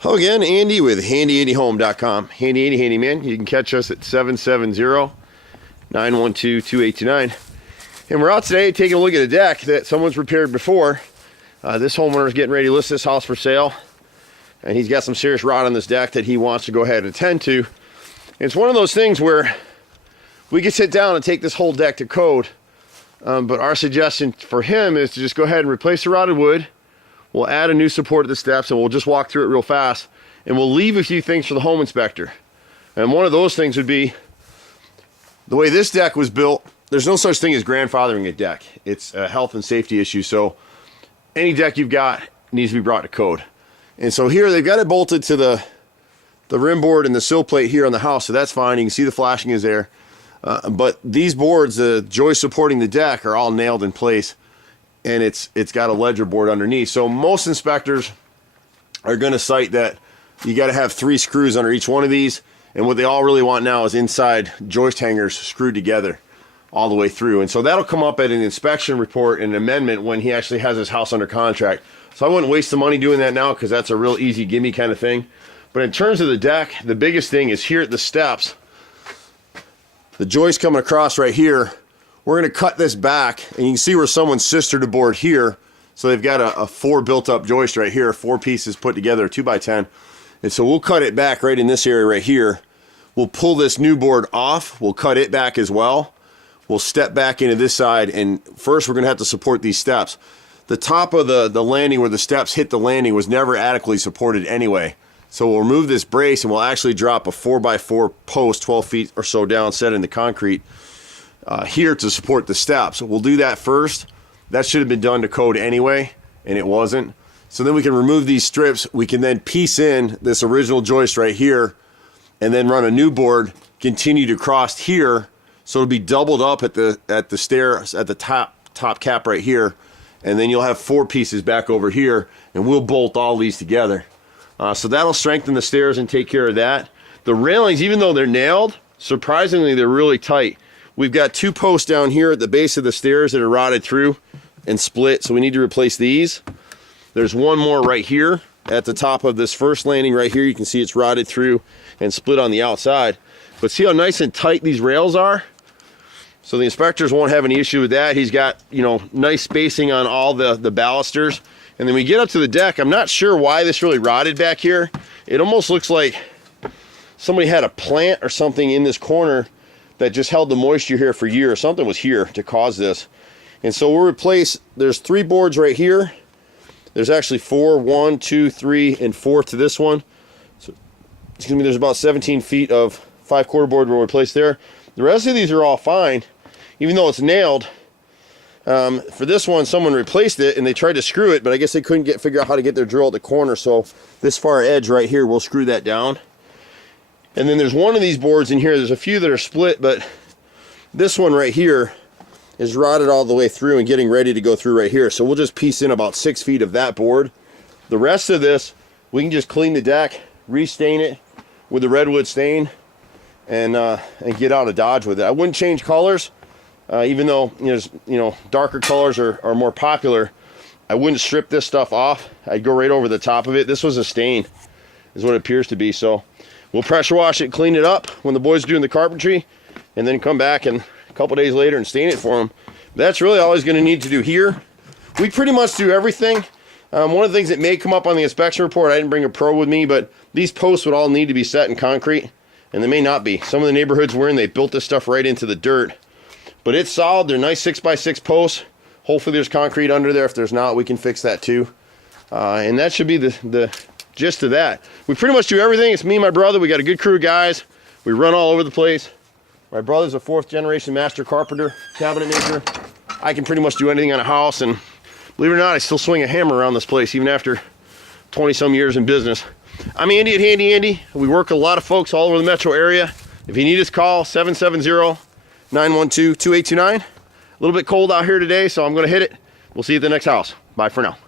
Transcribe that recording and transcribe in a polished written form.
Hello again, Andy with HandyANDYHome.com. Handy Andy Handyman. You can catch us at 770-912-2829. And we're out today taking a look at a deck that someone's repaired before. This homeowner is getting ready to list this house for sale, and he's got some serious rot on this deck that he wants to go ahead and attend to. And it's one of those things where we could sit down and take this whole deck to code, but our suggestion for him is to just go ahead and replace the rotted wood. We'll add a new support at the steps, and we'll just walk through it real fast, and we'll leave a few things for the home inspector. And one of those things would be the way this deck was built. There's no such thing as grandfathering a deck. It's a health and safety issue, so any deck you've got needs to be brought to code. And so here they've got it bolted to the rim board and the sill plate here on the house, so that's fine. You can see the flashing is there. But these boards, the joists supporting the deck, are all nailed in place, and it's got a ledger board underneath. So most inspectors are going to cite that you got to have 3 screws under each one of these, and what they all really want now is inside joist hangers screwed together all the way through. And so that'll come up at an inspection report and an amendment when he actually has his house under contract. So I wouldn't waste the money doing that now, because that's a real easy gimme kind of thing. But in terms of the deck, the biggest thing is here at the steps, the joist coming across right here. We're going to cut this back, and you can see where someone's sistered a board here. So they've got a 4 built up joist right here, 4 pieces put together, 2x10. And so we'll cut it back right in this area right here. We'll pull this new board off. We'll cut it back as well. We'll step back into this side, and first we're going to have to support these steps. The top of the landing where the steps hit the landing was never adequately supported anyway. So we'll remove this brace, and we'll actually drop a 4x4 post 12 feet or so down, set in the concrete here to support the steps. We'll do that first. That should have been done to code anyway, and it wasn't. So then we can remove these strips. We can then piece in this original joist right here, and then run a new board, continue to cross here, so it'll be doubled up at the stairs at the top cap right here, and then you'll have 4 pieces back over here, and we'll bolt all these together. So that'll strengthen the stairs and take care of that. The railings, even though they're nailed, surprisingly they're really tight. We've got 2 posts down here at the base of the stairs that are rotted through and split, so we need to replace these. There's one more right here at the top of this first landing right here. You can see it's rotted through and split on the outside. But see how nice and tight these rails are? So the inspectors won't have any issue with that. He's got, you know, nice spacing on all the balusters. And then we get up to the deck. I'm not sure why this really rotted back here. It almost looks like somebody had a plant or something in this corner that just held the moisture here for years. Something was here to cause this. And so we'll replace, there's 3 boards right here. There's actually 4, 1, 2, 3, and 4 to this one. So excuse me, there's about 17 feet of 5/4 board we'll replace there. The rest of these are all fine, even though it's nailed. For this one, someone replaced it and they tried to screw it, but I guess they couldn't figure out how to get their drill at the corner. So this far edge right here, we'll screw that down. And then there's one of these boards in here. There's a few that are split, but this one right here is rotted all the way through and getting ready to go through right here. So we'll just piece in about 6 feet of that board. The rest of this, we can just clean the deck, restain it with the redwood stain, and get out of Dodge with it. I wouldn't change colors, even though darker colors are more popular. I wouldn't strip this stuff off. I'd go right over the top of it. This was a stain, is what it appears to be. So we'll pressure wash it, clean it up when the boys are doing the carpentry, and then come back and a couple days later and stain it for them. That's really all he's going to need to do here. We pretty much do everything. One of the things that may come up on the inspection report, I didn't bring a pro with me, but these posts would all need to be set in concrete, and they may not be. Some of the neighborhoods we're in, they built this stuff right into the dirt. But it's solid. They're nice 6x6 posts. Hopefully there's concrete under there. If there's not, we can fix that too. And that should be the gist of that. We pretty much do everything. It's me and my brother. We got a good crew of guys. We run all over the place. My brother's a 4th generation master carpenter, cabinet maker. I can pretty much do anything on a house, and believe it or not, I still swing a hammer around this place even after 20 some years in business. I'm Andy at Handy Andy. We work with a lot of folks all over the metro area. If you need us, call 770-912-2829. A little bit cold out here today, so I'm going to hit it. We'll see you at the next house. Bye for now.